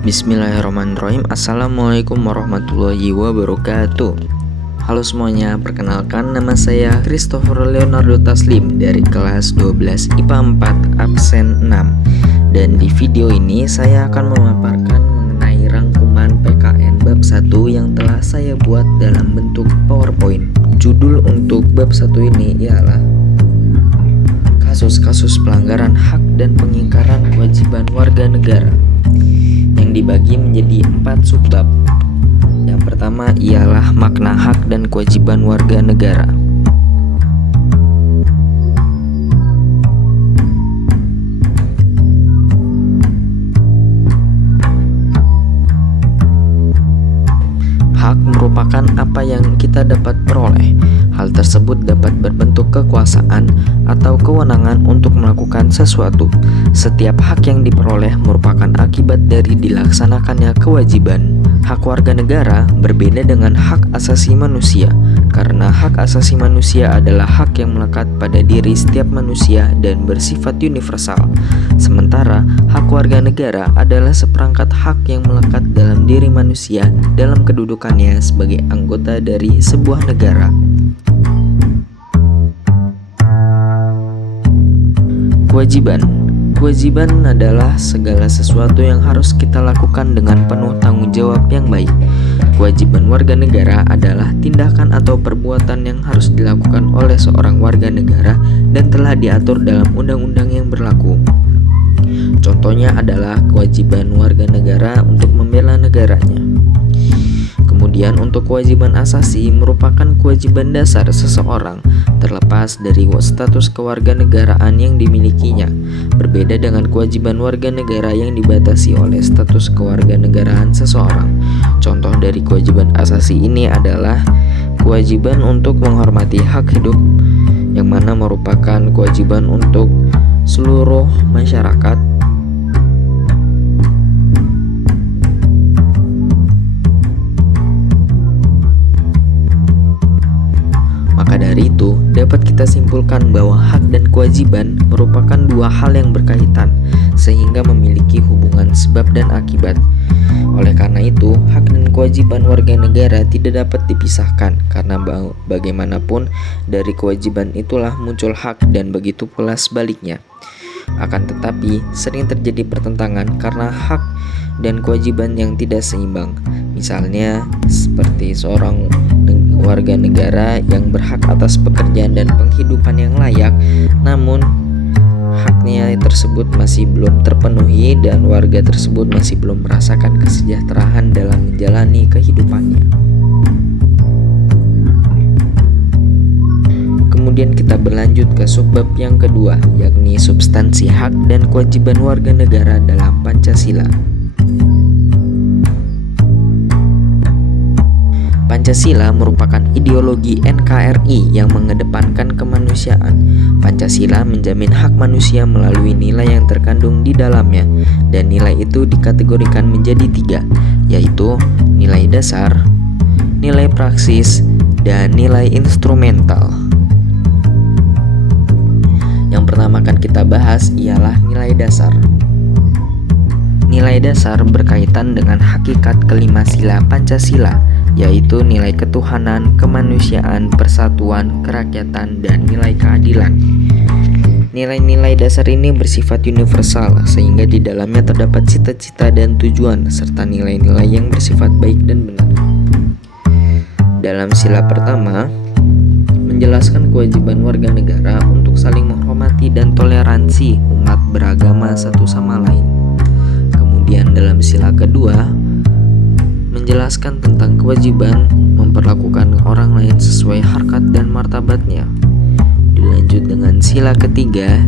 Bismillahirrahmanirrahim. Assalamualaikum warahmatullahi wabarakatuh. Halo semuanya, perkenalkan nama saya Christopher Leonardo Taslim dari kelas 12 IPA 4 absen 6. Dan di video ini saya akan memaparkan mengenai rangkuman PKN bab 1 yang telah saya buat dalam bentuk PowerPoint. Judul untuk bab 1 ini ialah kasus-kasus pelanggaran hak dan pengingkaran kewajiban warga negara, yang dibagi menjadi 4 subbab. Yang pertama ialah makna hak dan kewajiban warga negara. Hak merupakan apa yang kita dapat peroleh. Hal tersebut dapat berbentuk kekuasaan atau kewenangan untuk melakukan sesuatu. Setiap hak yang diperoleh merupakan akibat dari dilaksanakannya kewajiban. Hak warga negara berbeda dengan hak asasi manusia, karena hak asasi manusia adalah hak yang melekat pada diri setiap manusia dan bersifat universal. Sementara hak warga negara adalah seperangkat hak yang melekat dalam diri manusia dalam kedudukannya sebagai anggota dari sebuah negara. Kewajiban adalah segala sesuatu yang harus kita lakukan dengan penuh tanggung jawab yang baik. Kewajiban warga negara adalah tindakan atau perbuatan yang harus dilakukan oleh seorang warga negara dan telah diatur dalam undang-undang yang berlaku. Contohnya adalah kewajiban warga negara untuk membela negaranya. Kemudian untuk kewajiban asasi merupakan kewajiban dasar seseorang terlepas dari status kewarganegaraan yang dimilikinya, berbeda dengan kewajiban warga negara yang dibatasi oleh status kewarganegaraan seseorang. Contoh dari kewajiban asasi ini adalah kewajiban untuk menghormati hak hidup, yang mana merupakan kewajiban untuk seluruh masyarakat. Maka dari itu, dapat kita simpulkan bahwa hak dan kewajiban merupakan dua hal yang berkaitan, sehingga memiliki hubungan sebab dan akibat. Oleh karena itu, hak dan kewajiban warga negara tidak dapat dipisahkan, karena bagaimanapun dari kewajiban itulah muncul hak dan begitu pula sebaliknya. Akan tetapi, sering terjadi pertentangan karena hak dan kewajiban yang tidak seimbang. Misalnya, seperti seorang warga negara yang berhak atas pekerjaan dan penghidupan yang layak, namun haknya tersebut masih belum terpenuhi dan warga tersebut masih belum merasakan kesejahteraan dalam menjalani kehidupannya. Kemudian kita berlanjut ke subbab yang kedua, yakni substansi hak dan kewajiban warga negara dalam Pancasila. Pancasila merupakan ideologi NKRI yang mengedepankan kemanusiaan. Pancasila menjamin hak manusia melalui nilai yang terkandung di dalamnya, dan nilai itu dikategorikan menjadi 3, yaitu nilai dasar, nilai praksis, dan nilai instrumental. Yang pertama akan kita bahas ialah nilai dasar. Nilai dasar berkaitan dengan hakikat kelima sila Pancasila, yaitu nilai ketuhanan, kemanusiaan, persatuan, kerakyatan, dan nilai keadilan. Nilai-nilai dasar ini bersifat universal, sehingga di dalamnya terdapat cita-cita dan tujuan, serta nilai-nilai yang bersifat baik dan benar. Dalam sila pertama, menjelaskan kewajiban warga negara untuk saling menghormati dan toleransi umat beragama satu sama lain. Kemudian dalam sila kedua, menjelaskan tentang kewajiban memperlakukan orang lain sesuai harkat dan martabatnya. Dilanjut dengan sila ketiga,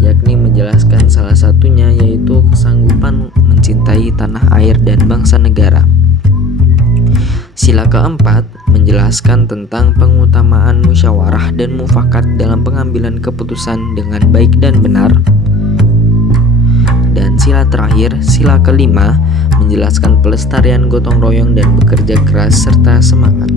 yakni menjelaskan salah satunya yaitu kesanggupan mencintai tanah air dan bangsa negara. Sila keempat menjelaskan tentang pengutamaan musyawarah dan mufakat dalam pengambilan keputusan dengan baik dan benar. Dan sila terakhir, sila kelima, menjelaskan pelestarian gotong royong dan bekerja keras serta semangat.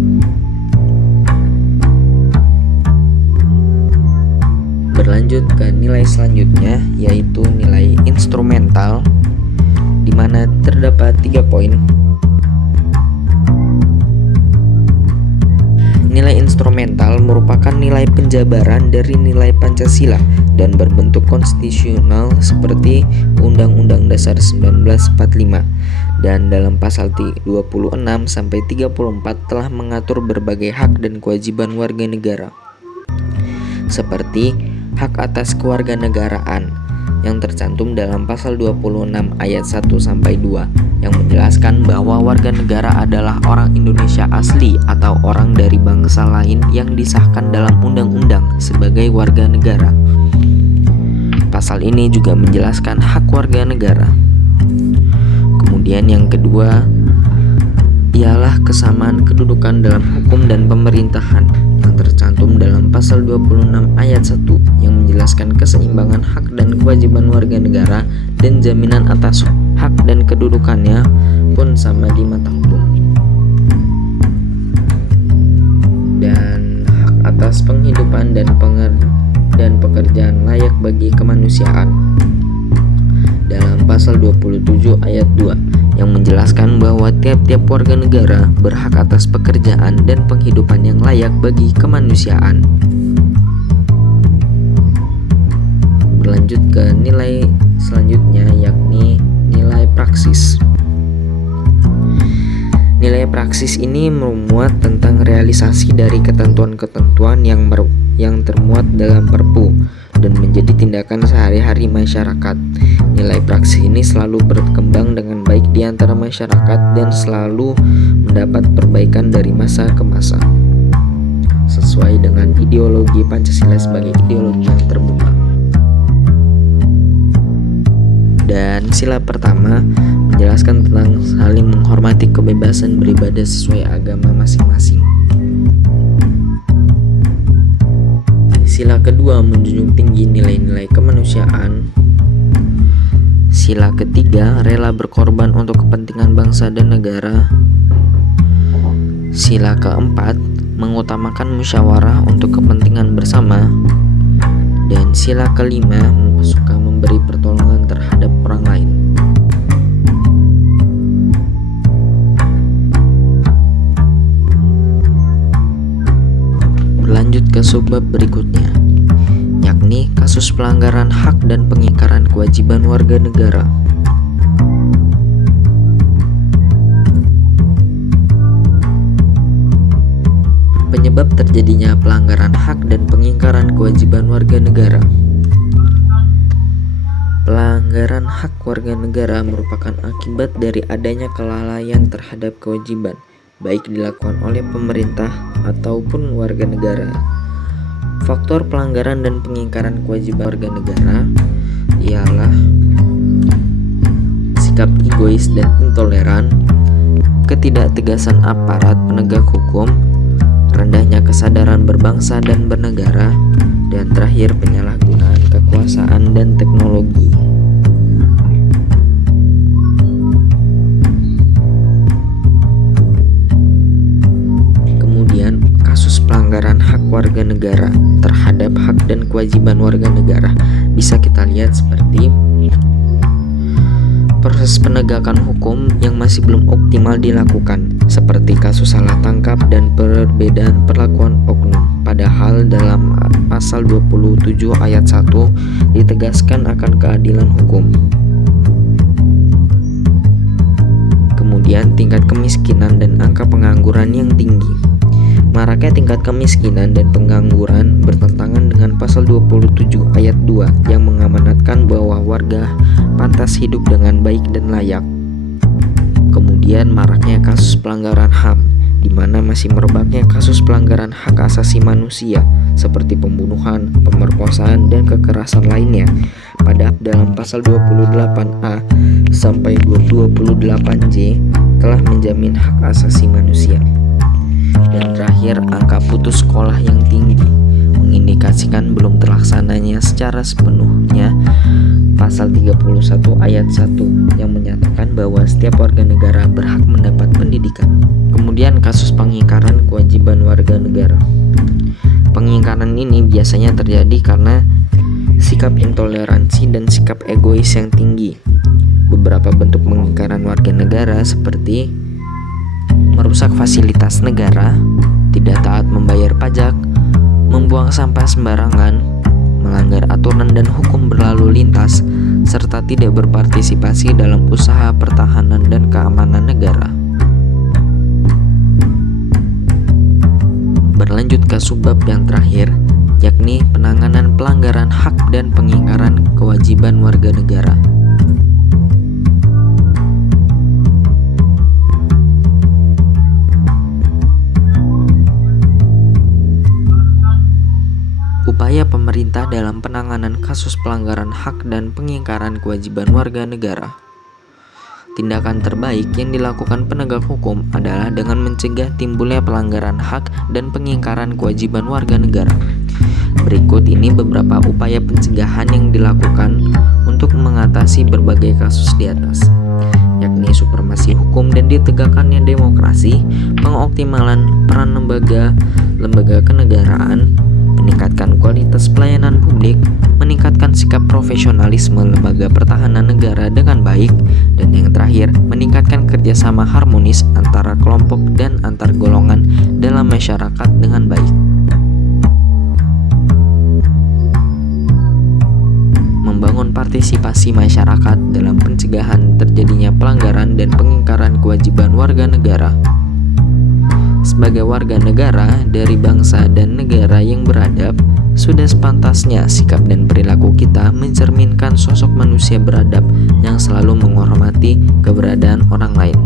Berlanjut ke nilai selanjutnya, yaitu nilai instrumental. di mana terdapat 3 poin. Nilai instrumental merupakan nilai penjabaran dari nilai Pancasila dan berbentuk konstitusional seperti Undang-Undang Dasar 1945, dan dalam pasal 26 sampai 34 telah mengatur berbagai hak dan kewajiban warga negara, seperti hak atas kewarganegaraan yang tercantum dalam pasal 26 ayat 1 sampai 2 yang menjelaskan bahwa warga negara adalah orang Indonesia asli atau orang dari bangsa lain yang disahkan dalam undang-undang sebagai warga negara. Pasal ini juga menjelaskan hak warga negara. Kemudian yang kedua ialah kesamaan kedudukan dalam hukum dan pemerintahan yang tercantum dalam pasal 26 ayat 1 yang menjelaskan keseimbangan hak dan kewajiban warga negara dan jaminan atas hak dan kedudukannya pun sama di mata hukum. Dan hak atas penghidupan dan pekerjaan layak bagi kemanusiaan dalam pasal 27 ayat 2 yang menjelaskan bahwa tiap-tiap warga negara berhak atas pekerjaan dan penghidupan yang layak bagi kemanusiaan. Berlanjut ke nilai selanjutnya, yakni nilai praksis. Nilai praksis ini memuat tentang realisasi dari ketentuan-ketentuan yang termuat dalam Perpu dan menjadi tindakan sehari-hari masyarakat. Nilai praksis ini selalu berkembang dengan baik di antara masyarakat dan selalu mendapat perbaikan dari masa ke masa, sesuai dengan ideologi Pancasila sebagai ideologi yang terbuka. Dan sila pertama menjelaskan tentang saling menghormati kebebasan beribadah sesuai agama masing-masing. Sila kedua menjunjung tinggi nilai-nilai kemanusiaan. Sila ketiga rela berkorban untuk kepentingan bangsa dan negara. Sila keempat mengutamakan musyawarah untuk kepentingan bersama. Dan sila kelima suka memberi pertolongan terhadap orang lain. Berlanjut ke subbab berikutnya, yakni kasus pelanggaran hak dan pengingkaran kewajiban warga negara. Penyebab terjadinya pelanggaran hak dan pengingkaran kewajiban warga negara. Pelanggaran hak warga negara merupakan akibat dari adanya kelalaian terhadap kewajiban, baik dilakukan oleh pemerintah ataupun warga negara. Faktor pelanggaran dan pengingkaran kewajiban warga negara ialah sikap egois dan intoleran, ketidaktegasan aparat penegak hukum, rendahnya kesadaran berbangsa dan bernegara, dan terakhir penyalahgunaan kekuasaan dan teknologi. Kemudian kasus pelanggaran hak warga negara terhadap hak dan kewajiban warga negara bisa kita lihat seperti proses penegakan hukum yang masih belum optimal dilakukan, seperti kasus salah tangkap dan perbedaan perlakuan oknum. Padahal dalam pasal 27 ayat 1 ditegaskan akan keadilan hukum. Kemudian tingkat kemiskinan dan angka pengangguran yang tinggi. Maraknya tingkat kemiskinan dan pengangguran bertentangan dengan pasal 27 ayat 2 yang mengamanatkan bahwa warga pantas hidup dengan baik dan layak. Kemudian maraknya kasus pelanggaran HAM, di mana masih merebaknya kasus pelanggaran hak asasi manusia seperti pembunuhan, pemerkosaan, dan kekerasan lainnya. Pada dalam pasal 28A sampai 28J telah menjamin hak asasi manusia. Dan terakhir, angka putus sekolah yang tinggi mengindikasikan belum terlaksananya secara sepenuhnya pasal 31 ayat 1 yang menyatakan bahwa setiap warga negara berhak mendapat pendidikan. Kemudian kasus pengingkaran kewajiban warga negara. Pengingkaran ini biasanya terjadi karena sikap intoleransi dan sikap egois yang tinggi. Beberapa bentuk pengingkaran warga negara seperti merusak fasilitas negara, tidak taat membayar pajak, membuang sampah sembarangan, melanggar aturan dan hukum berlalu lintas, serta tidak berpartisipasi dalam usaha pertahanan dan keamanan negara. Berlanjut ke subbab yang terakhir, yakni penanganan pelanggaran hak dan pengingkaran kewajiban warga negara. Upaya pemerintah dalam penanganan kasus pelanggaran hak dan pengingkaran kewajiban warga negara. Tindakan terbaik yang dilakukan penegak hukum adalah dengan mencegah timbulnya pelanggaran hak dan pengingkaran kewajiban warga negara. Berikut ini beberapa upaya pencegahan yang dilakukan untuk mengatasi berbagai kasus di atas, yakni supremasi hukum dan ditegakkannya demokrasi, pengoptimalan peran lembaga kenegaraan, meningkatkan kualitas pelayanan publik, meningkatkan sikap profesionalisme lembaga pertahanan negara dengan baik, dan yang terakhir, meningkatkan kerjasama harmonis antara kelompok dan antar golongan dalam masyarakat dengan baik. Membangun partisipasi masyarakat dalam pencegahan terjadinya pelanggaran dan pengingkaran kewajiban warga negara. Sebagai warga negara dari bangsa dan negara yang beradab, sudah sepantasnya sikap dan perilaku kita mencerminkan sosok manusia beradab yang selalu menghormati keberadaan orang lain.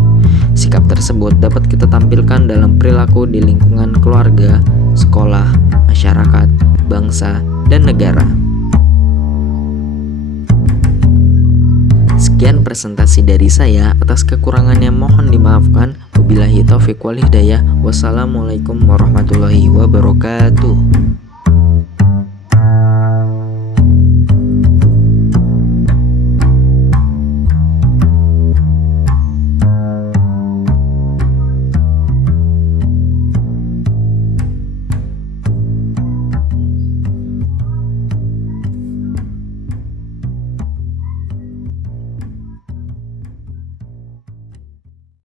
Sikap tersebut dapat kita tampilkan dalam perilaku di lingkungan keluarga, sekolah, masyarakat, bangsa, dan negara. Sekian presentasi dari saya, atas kekurangannya mohon dimaafkan. Wabillahi taufiq wal hidayah. Wassalamualaikum warahmatullahi wabarakatuh.